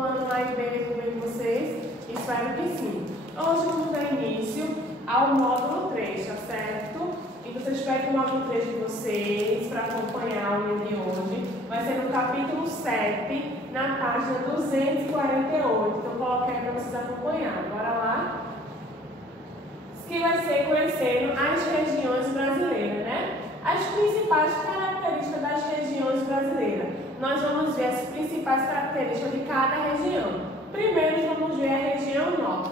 ano lá e bem, tudo bem com vocês? Espero que sim. Hoje vamos dar início ao módulo 3, tá certo? E vocês pegam o módulo 3 de vocês para acompanhar a aula de hoje. Vai ser no capítulo 7, na página 248. Então, coloquei para vocês acompanharem. Bora lá? Que vai ser conhecendo as regiões brasileiras, né? As principais características das regiões brasileiras. Nós vamos ver as principais características de cada região. Primeiro, vamos ver a região norte.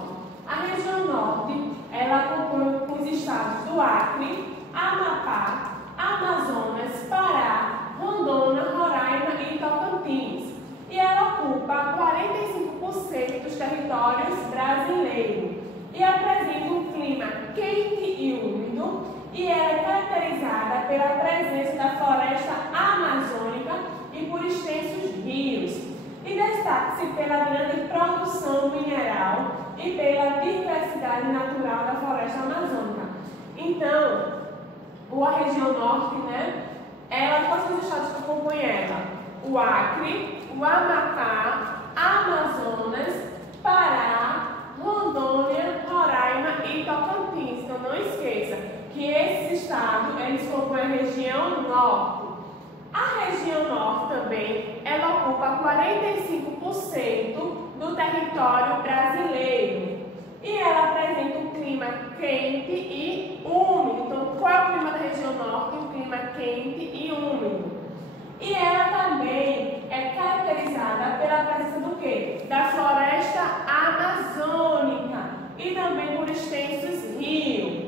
A região norte, ela compõe os estados do Acre, Amapá, Amazonas, Pará, Rondônia, Roraima e Tocantins. E ela ocupa 45% dos territórios brasileiros. E apresenta um clima quente e úmido, e é caracterizada pela presença da floresta amazônica e por extensos rios. E destaca-se pela grande produção mineral e pela diversidade natural da floresta amazônica. Então, a região norte, né? Quais são os estados que compõem ela? O Acre, o Amapá, Amazonas, Pará, Rondônia, Roraima e Tocantins. Então não esqueça que esses estados, eles compõem a região norte. A região norte também, ela ocupa 45% do território brasileiro. E ela apresenta um clima quente e úmido. Então qual é o clima da região norte? Um clima quente e úmido. E ela também é caracterizada pela presença do quê? Da floresta amazônica e também por extensos rios.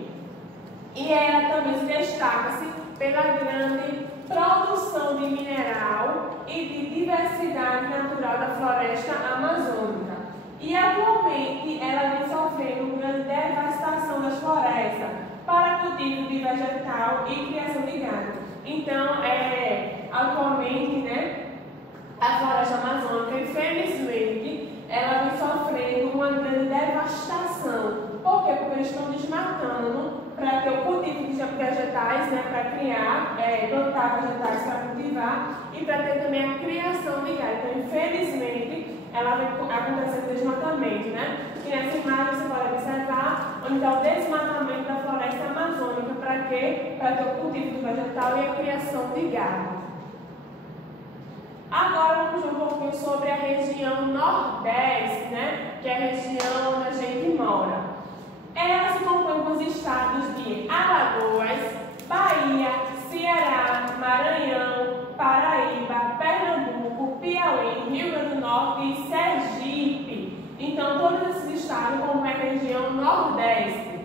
E ela também se destaca-se pela grande produção de mineral e de diversidade natural da floresta amazônica. E atualmente ela vem sofrendo grande devastação das florestas para cultivo de vegetal e criação de gado. Então, atualmente, né, a floresta amazônica, infelizmente, ela vem sofrendo uma grande devastação. Por quê? Porque eles estão desmatando para ter o cultivo de vegetais, né, para criar, plantar vegetais para cultivar e para ter também a criação de gado. Então, infelizmente, ela vem acontecendo desmatamento, né? E nessa imagem você pode observar onde está o desmatamento da floresta amazônica. Para quê? Para ter o cultivo do vegetal e a criação de gado. Agora vamos ver um pouquinho sobre a região nordeste, né? Que é a região onde a gente mora. Ela se compõe com os estados de Alagoas, Bahia, Ceará, Maranhão, Paraíba, Pernambuco, Piauí, Rio Grande do Norte e Sergipe. Então, todos esses estados compõem a região nordeste.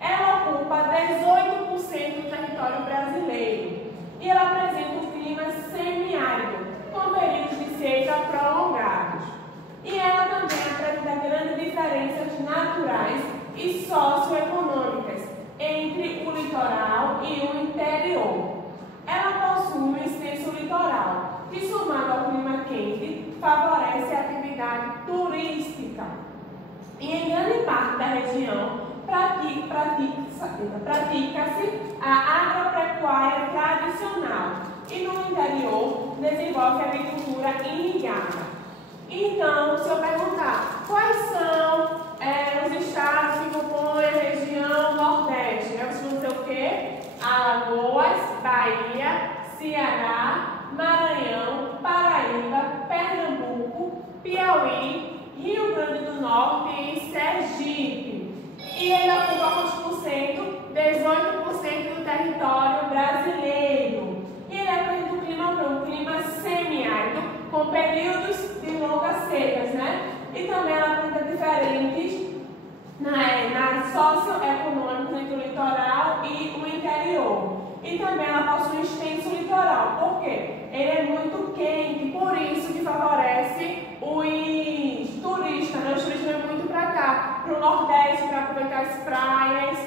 Ela ocupa 18% do território brasileiro e ela apresenta um clima semiárido, com períodos de seca prolongados. E ela também apresenta grandes diferenças naturais e socioeconômicas entre o litoral e o interior. Ela possui um extenso litoral, que somado ao clima quente, favorece a atividade turística. E em grande parte da região, pratica-se a agropecuária tradicional e no interior desenvolve a agricultura irrigada. Então, se eu perguntar quais são os estados que compõem a região nordeste, né? Vocês vão dizer o quê? Alagoas, Bahia, Ceará, Maranhão, Paraíba, Pernambuco, Piauí, Rio Grande do Norte e Sergipe. E ele ocupa quantos por cento? 18% do território brasileiro. E ele apresenta um clima semiárido, com períodos de longas secas, né? E também ela apresenta diferentes na socioeconômica entre o litoral e o interior. E também ela possui um extenso litoral. Por quê? Ele é muito quente, por isso que favorece os turistas, né? Os turistas vêm muito para cá, para o Nordeste, para aproveitar as praias.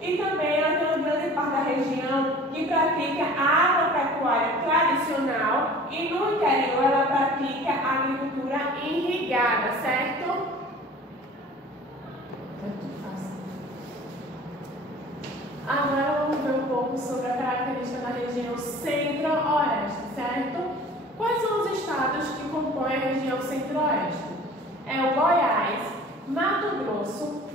E também ela tem uma grande parte da região que pratica a agropecuária tradicional e no interior ela pratica a agricultura irrigada, certo? Agora vamos ver um pouco sobre a característica da região centro-oeste, certo? Quais são os estados que compõem a região centro-oeste? é o Goiás, Mato Grosso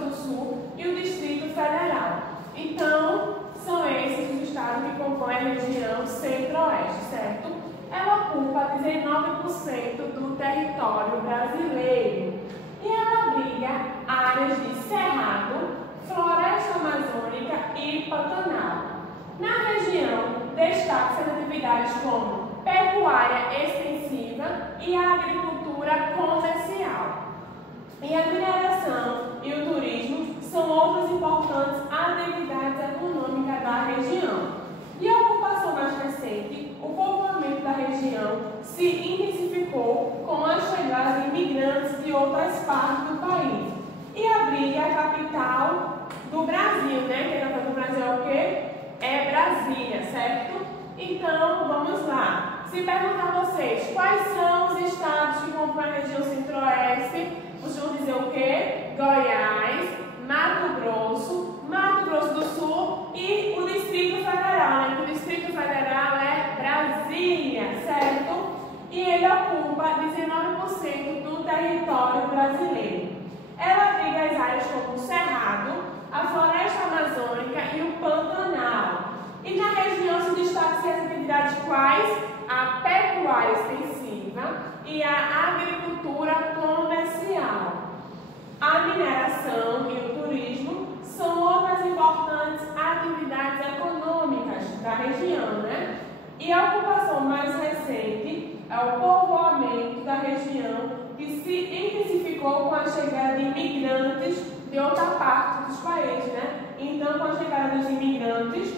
do Sul e o Distrito Federal. Então, são esses os estados que compõem a região centro-oeste, certo? Ela ocupa 19% do território brasileiro e ela abriga áreas de cerrado, floresta amazônica e pantanal. Na região, destaca-se as atividades como pecuária extensiva e a agricultura comercial. E a mineração e o turismo são outras importantes atividades econômicas da região. E a ocupação mais recente, o povoamento da região se intensificou com a chegada de imigrantes de outras partes do país. E abriga a capital do Brasil, né? Que a capital do Brasil é o quê? É Brasília, certo? Então, vamos lá. Se perguntar a vocês quais são os estados que compõem a região centro-oeste, vocês vão dizer o quê? Goiás, Mato Grosso do Sul e o Distrito Federal, né? O Distrito Federal é Brasília, certo? E ele ocupa 19% do território brasileiro. Ela abriga as áreas como o Cerrado, a Floresta Amazônica e o Pantanal. E na região se destacam as atividades quais? A pecuária extensiva e a agricultura comercial. A mineração e o turismo são outras importantes atividades econômicas da região, né? E a ocupação mais recente é o povoamento da região que se intensificou com a chegada de imigrantes de outra parte dos países, né? Então, com a chegada dos imigrantes,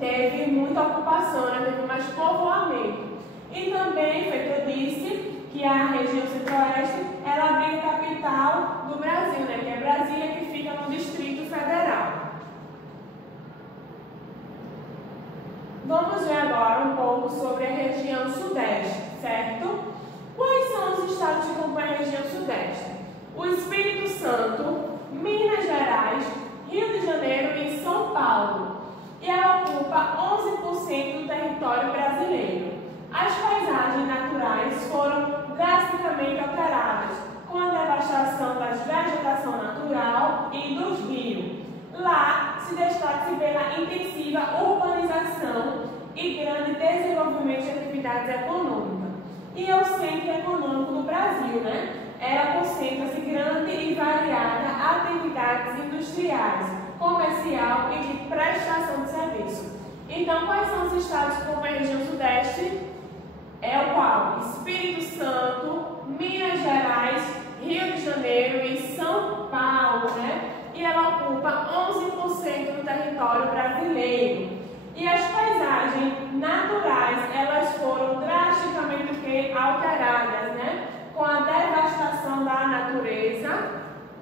teve muita ocupação, né? Teve mais povoamento. E também, feito eu disse, que a região centro-oeste, ela abriga a capital do Brasil, né? Que é Brasília, que fica no Distrito Federal. Vamos ver agora um pouco sobre a região sudeste, certo? Quais são os estados que compõem a região sudeste? O Espírito Santo, Minas Gerais, Rio de Janeiro e São Paulo. E ela ocupa 11% do território brasileiro. As paisagens naturais foram drasticamente alteradas com a devastação da vegetação natural e dos rios. Lá se destaca-se pela intensiva urbanização e grande desenvolvimento de atividades econômicas. E é o centro econômico do Brasil, né? Ela concentra-se grande e variada atividades industriais, comercial e de prestação de serviço. Então, quais são os estados que compõem a região sudeste? É o qual? Espírito Santo, Minas Gerais, Rio de Janeiro e São Paulo, né? E ela ocupa 11% do território brasileiro. E as paisagens naturais, elas foram drasticamente alteradas, né? Com a devastação da natureza,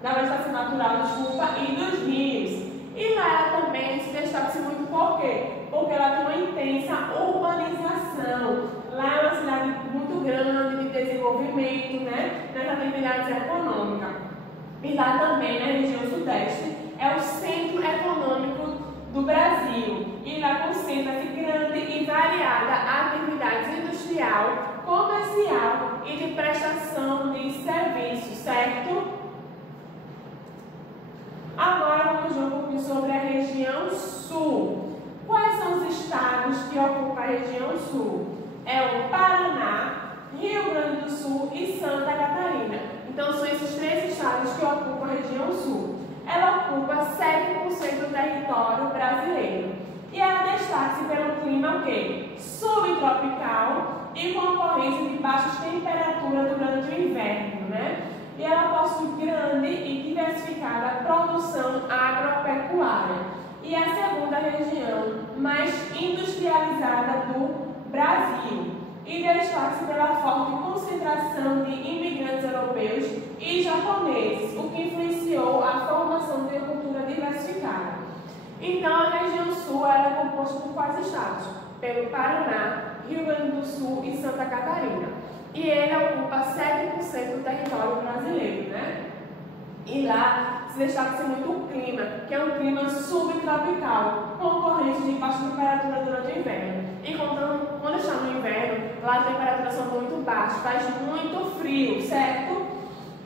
da vegetação natural, desculpa, e dos rios. E lá ela também se destaca-se muito por quê? Porque ela tem uma intensa urbanização. Lá é uma cidade muito grande de desenvolvimento, né? Nas atividades econômicas. E lá também, na região sudeste, é o centro econômico do Brasil. E lá concentra-se grande e variada atividade industrial, comercial e de prestação de serviços, certo? Agora vamos ver um pouquinho sobre a região sul. Quais são os estados que ocupam a região sul? É o Paraná, Rio Grande do Sul e Santa Catarina. Então são esses três estados que ocupam a região sul. Ela ocupa 7% do território brasileiro. E ela destaca-se pelo clima o quê? Subtropical e com ocorrência de baixas temperaturas durante o inverno, né? E ela possui grande e diversificada produção agropecuária. E é a segunda região mais industrializada do Brasil. E destaca-se pela forte concentração de imigrantes europeus e japoneses, o que influenciou a formação de uma cultura diversificada. Então, a região sul é composta por quais estados? Pelo Paraná, Rio Grande do Sul e Santa Catarina. E ele ocupa 7% do território brasileiro, né? E lá se destaca-se muito o clima, que é um clima subtropical, com ocorrência de baixa temperatura durante o inverno. E quando está no inverno, lá as temperaturas são muito baixas, faz muito frio, certo?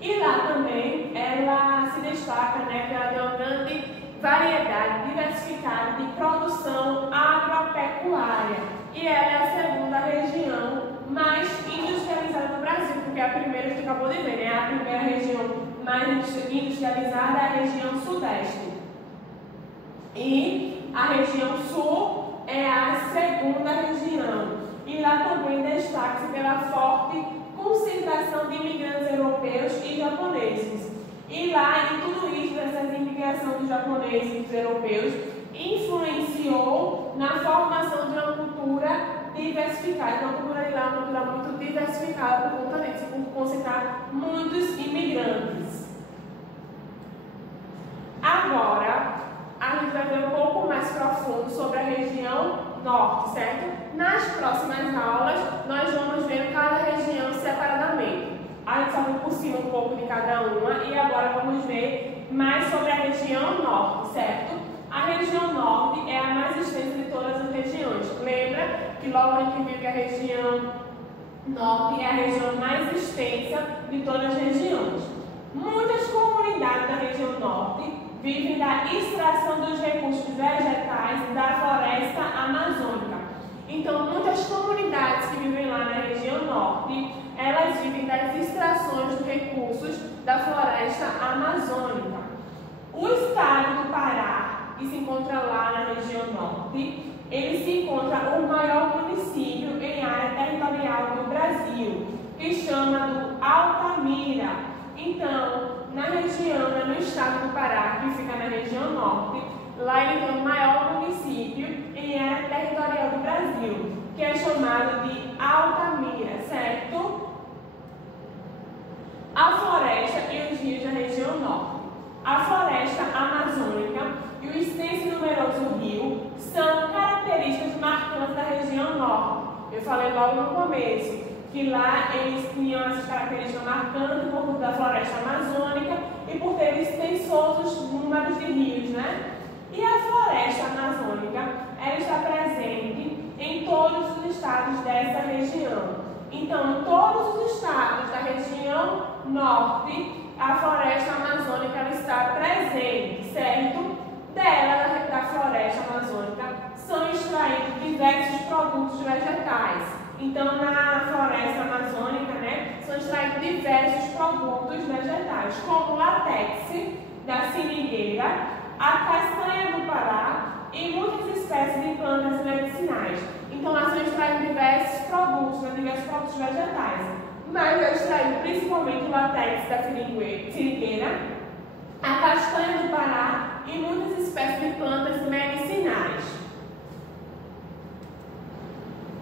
E lá também ela se destaca, né, que ela tem uma grande variedade diversificada de produção agropecuária. E ela é a segunda região mais industrializada do Brasil, porque a primeira que acabou de ver, né? A primeira região mais industrializada é a região sudeste. E a região sul é a segunda região. E lá também destaca-se pela forte concentração de imigrantes europeus e japoneses. E lá, em tudo isso, essa imigração dos japoneses e dos europeus influenciou na formação de uma cultura diversificada. Então, a cultura de lá é uma cultura muito diversificada por conta disso, por concentrar muitos imigrantes. Agora, a gente vai ver um pouco mais profundo sobre a região norte, certo? Nas próximas aulas, nós vamos ver cada região separadamente. A gente sabe por cima um pouco de cada uma e agora vamos ver mais sobre a região norte, certo? A região norte é a mais extensa de todas as regiões. Lembra que logo a gente viu que a região norte é a região mais extensa de todas as regiões. Muitas comunidades da região norte vivem da extração dos recursos vegetais da floresta amazônica. Então, muitas comunidades que vivem lá na região norte, elas vivem das extrações dos recursos da floresta amazônica. O estado do Pará, que se encontra lá na região norte, ele se encontra o maior município em área territorial do Brasil, que chama do Altamira. Então, na região, no estado do Pará, que fica na região norte, lá ele tem o maior município em área territorial do Brasil, que é chamado de Altamira, certo? A floresta e os rios da região norte. A floresta amazônica e o extenso e numeroso rio são características marcantes da região norte. Eu falei logo no começo que lá eles tinham essas características marcantes por conta da floresta amazônica e por ter extensos números de rios, né? E a floresta amazônica, ela está presente em todos os estados dessa região. Então, em todos os estados da região norte, a floresta amazônica ela está presente, certo? Da floresta amazônica são extraídos diversos produtos vegetais. Então, na floresta amazônica, né, são extraídos diversos produtos vegetais, como o látex da seringueira, a castanha do Pará e muitas espécies de plantas medicinais. Então, lá são extraídos diversos produtos, né, diversos produtos vegetais. Mas é extraído principalmente o látex da seringueira, a castanha do Pará e muitas espécies de plantas medicinais.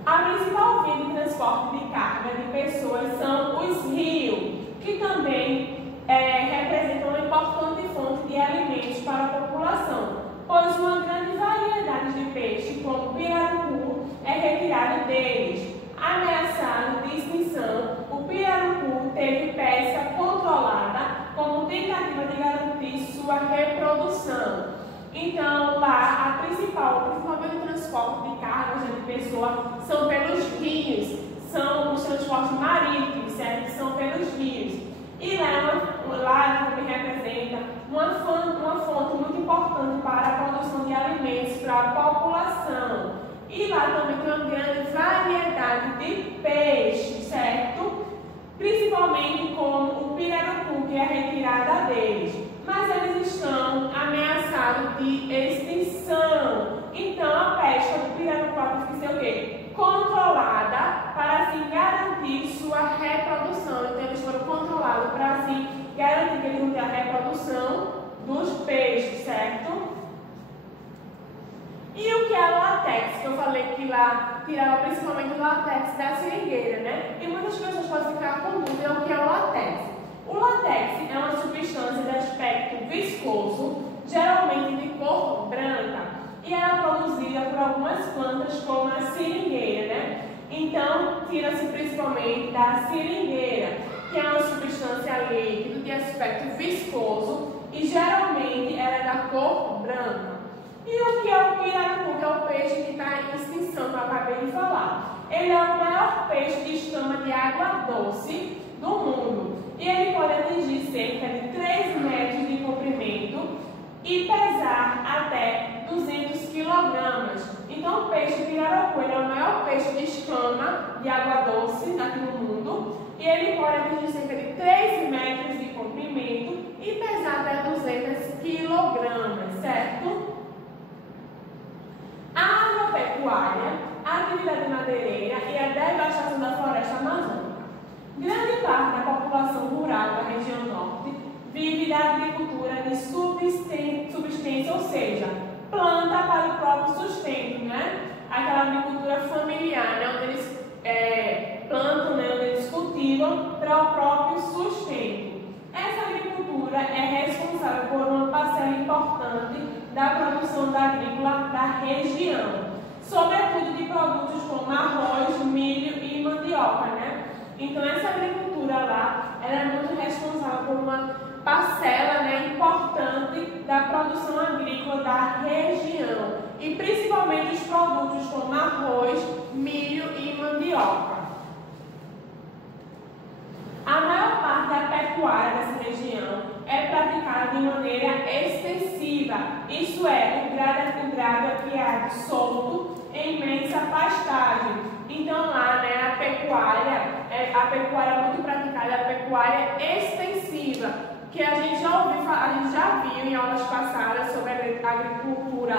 A principal via de transporte de carga de pessoas são os rios, que também representam uma importante fonte de alimentos para a população, pois uma grande variedade de peixes, como o pirarucu, é retirado deles. Ameaçado de extinção, o pirarucu teve pesca controlada como tentativa de garantir sua reprodução. Então, lá, principalmente o transporte de cargas de pessoa são pelos rios, são os transportes marítimos, certo? São pelos rios. E lá também representa uma fonte muito importante para a produção de alimentos para a população. E lá também tem uma grande variedade de peixes, certo? Principalmente como o pirarucu, que é a retirada deles. Mas eles estão ameaçados de extinção. Então, a pesca do pirarucu tem que ser o quê? Controlada para assim garantir sua reprodução. Então, eles foram controlados para assim garantir que eles vão ter a reprodução dos peixes, certo? E o que é o látex? Que eu falei que lá tirava principalmente o látex da seringueira, né? E muitas pessoas podem ficar com dúvida o que é o látex. O látex é uma substância de aspecto viscoso, geralmente de cor branca, e ela é produzida por algumas plantas como a seringueira, né? Então, tira-se principalmente da seringueira, que é uma substância líquida de aspecto viscoso e geralmente ela é da cor branca. E o que é o pirarucu, que é o peixe que está em extinção, que eu acabei de falar? Ele é o maior peixe de escama de água doce do mundo. E ele pode atingir cerca de 3 metros de comprimento e pesar até 200 kg. Então, o peixe pirarucu é o maior peixe de escama de água doce aqui no mundo. E ele pode atingir cerca de 3 metros de comprimento e pesar até 200 kg, certo? A agropecuária, a atividade madeireira e a devastação da floresta amazônica. Grande parte da população rural da região norte vive da agricultura de subsistência, ou seja, planta para o próprio sustento, né? Aquela agricultura familiar, né? Onde eles plantam, né? Onde eles cultivam para o próprio sustento. Essa agricultura é responsável por uma parcela importante da produção da agrícola da região, sobretudo de produtos como arroz, milho e mandioca, né? Então, essa agricultura lá, ela é muito responsável por uma parcela, né, importante da produção agrícola da região, e principalmente os produtos como arroz, milho e mandioca. A maior parte da pecuária dessa região é praticada de maneira extensiva, isso é, o gado é criado solto em imensa pastagem. Então lá, né, a pecuária é muito praticada, a pecuária extensiva, que a gente já viu em aulas passadas sobre agricultura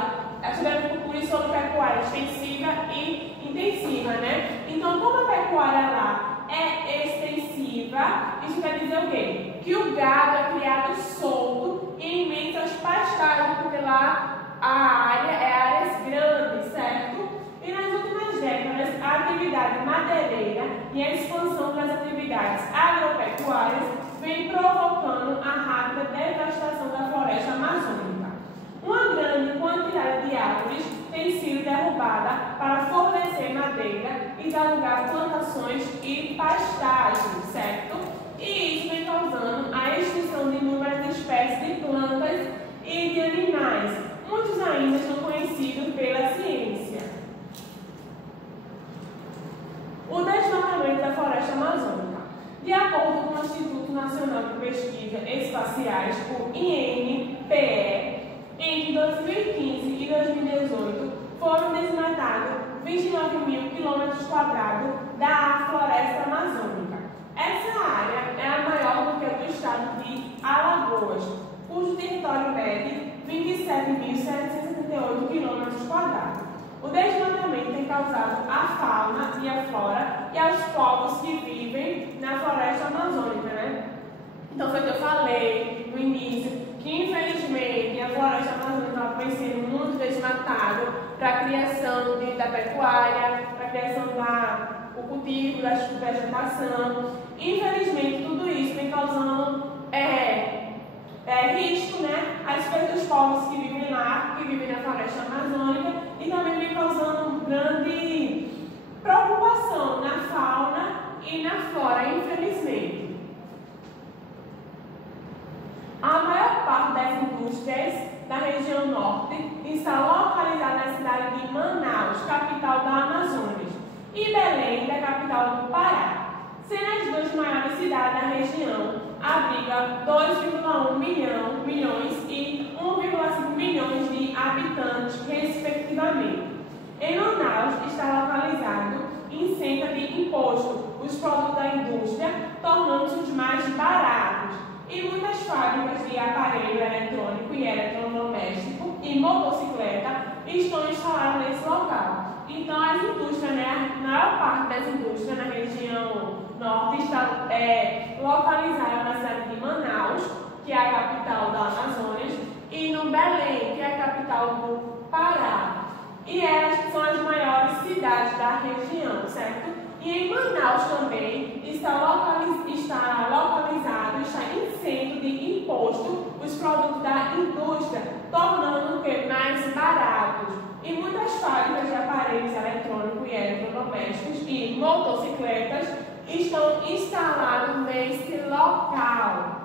e sobre pecuária extensiva e intensiva, né? Então, como a pecuária lá é extensiva, isso quer dizer o quê? Que o gado é criado solto em imensas pastagens, porque lá a área é áreas grandes, certo? E nas últimas décadas, a atividade madeireira e a expansão das atividades agropecuárias vem provocando a rápida devastação da floresta amazônica. Uma grande quantidade de árvores tem sido derrubada para fornecer madeira e dar lugar a plantações e pastagens, certo? E isso vem causando a extinção de inúmeras espécies de plantas e de animais. Muitos ainda são conhecidos pela ciência. O desmatamento da floresta amazônica. De acordo com o Instituto Nacional de Pesquisas Espaciais, o INPE, entre 2015 e 2018 foram desmatados 29 mil quilômetros quadrados da floresta amazônica. Essa área é a maior do que a do estado de Alagoas, cujo território mede 27.778 quilômetros quadrados. O desmatamento tem causado à fauna e à flora e aos povos que vivem na floresta amazônica, né? Então foi o que eu falei no início, que infelizmente a floresta amazônica vem sendo muito desmatada para a criação da pecuária, para a criação do cultivo, da vegetação. Infelizmente tudo isso vem causando risco, né, a respeito dos povos que vivem lá, que vivem na floresta amazônica, e também vem causando grande preocupação na fauna e na flora, infelizmente. A maior parte das indústrias da região norte está localizada na cidade de Manaus, capital da Amazônia, e Belém, da capital do Pará. Sendo as duas maiores cidades da região, abriga 2,1 milhões e 1,5 milhões de habitantes, respectivamente. Em Manaus está localizado em centro de imposto os produtos da indústria, tornando-se os mais baratos. E muitas fábricas de aparelho eletrônico e eletrodoméstico e motocicleta estão instaladas nesse local. Então, as indústrias, né, a maior parte das indústrias na região norte está localizada na cidade de Manaus, que é a capital da Amazônia, e no Belém, que é a capital do Pará. E elas são as maiores cidades da região, certo? E em Manaus também está em centro de imposto os produtos da indústria, tornando o mais baratos. E muitas fábricas de aparelhos eletrônicos e eletrodomésticos e motocicletas estão instalados nesse local.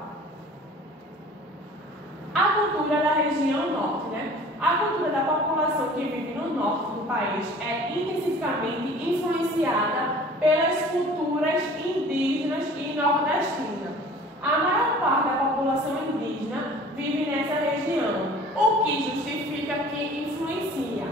A cultura da região norte, né? A cultura da população que vive no norte do país é intensivamente influenciada pelas culturas indígenas e nordestina. A maior parte da população indígena vive nessa região, o que justifica que influencia.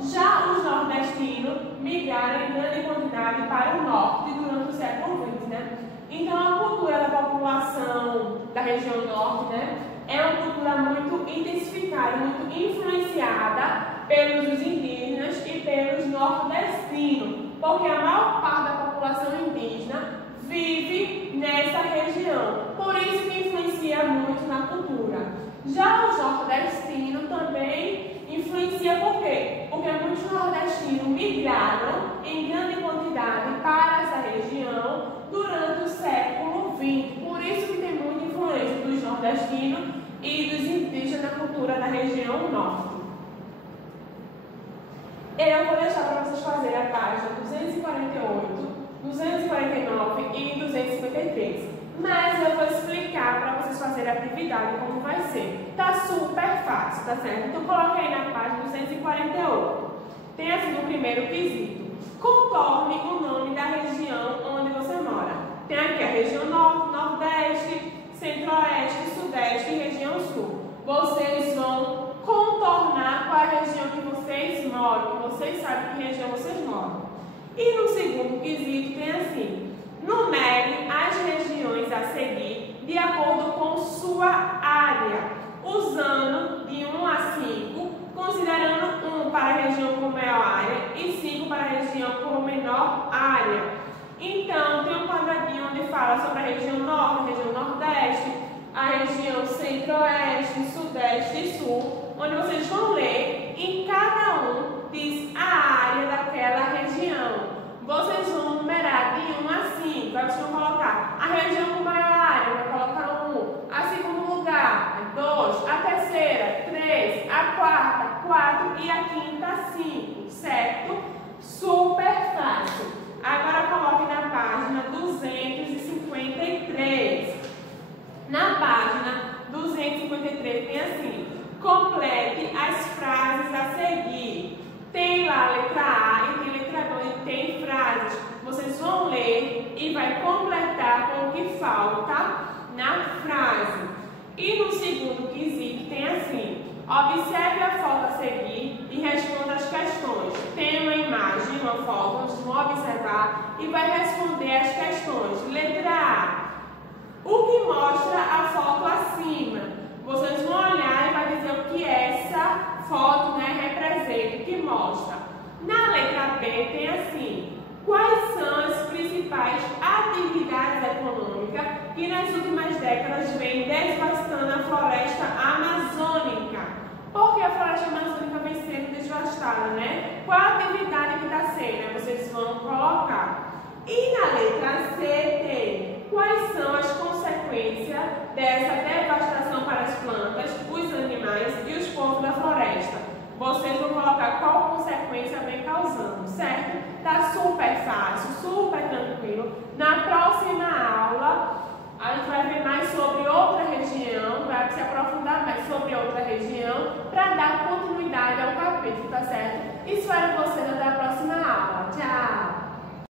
Já os nordestinos migraram em grande quantidade para o norte durante o século XX, né? Então a cultura da população da região norte, né, é uma cultura muito intensificada, muito influenciada pelos indígenas e pelos nordestinos, porque a maior parte da população indígena vive nessa região, por isso que influencia muito na cultura. Já os nordestinos também influencia por quê? Porque muitos nordestinos migraram em grande quantidade para essa região durante o século XX, por isso que tem muita influência dos nordestinos e dos indígenas na cultura da região norte. Eu vou deixar para vocês fazerem a página 248, 249 e 253. Mas eu vou explicar para vocês fazerem a atividade como vai ser. Tá super fácil, tá certo? Então coloque aí na página 248. Tem assim no primeiro quesito: contorne o nome da região onde você mora. Tem aqui a região norte, nordeste, centro-oeste, sudeste e região sul. Vocês vão contornar qual é a região que vocês moram, que vocês sabem que região vocês moram. E no segundo quesito tem assim: numere as regiões a seguir de acordo com sua área, usando de 1 a 5, considerando 1 para a região com maior área e 5 para a região com menor área. Então, tem um quadradinho onde fala sobre a região norte, a região nordeste, a região centro-oeste, sudeste e sul, onde vocês vão ler e cada um diz a área daquela região. Vocês vão numerar de 1 a 5, aí vocês vão colocar a região com maior área, vai colocar 1, a segundo lugar, 2, a terceira, 3, a quarta, 4 e a quinta, 5, certo? Super fácil. Agora coloque na página 253. Na página 253 tem assim: complete as frases a seguir. Tem lá a letra A e tem letra B e tem frases. Vocês vão ler e vai completar com o que falta na frase. E no segundo quesito tem assim: observe a foto a seguir e responda as questões. Tem uma imagem, uma foto, vocês vão observar e vai responder as questões. Letra A: o que mostra a foto acima? Vocês vão olhar e vai dizer o que essa foto, né, representa, o que mostra. Na letra B tem assim: quais são as principais atividades econômicas que nas últimas décadas vêm devastando a floresta amazônica? Porque a floresta amazônica vem sendo devastada, né? Qual a atividade que está sendo? Vocês vão colocar. E na letra C tem: quais são as consequências dessa devastação para as plantas, os animais e os povos da floresta? Vocês vão colocar qual consequência vem causando, certo? Tá super fácil, super tranquilo. Na próxima aula, a gente vai ver mais sobre outra região, vai se aprofundar mais sobre outra região para dar continuidade ao capítulo, tá certo? Espero que você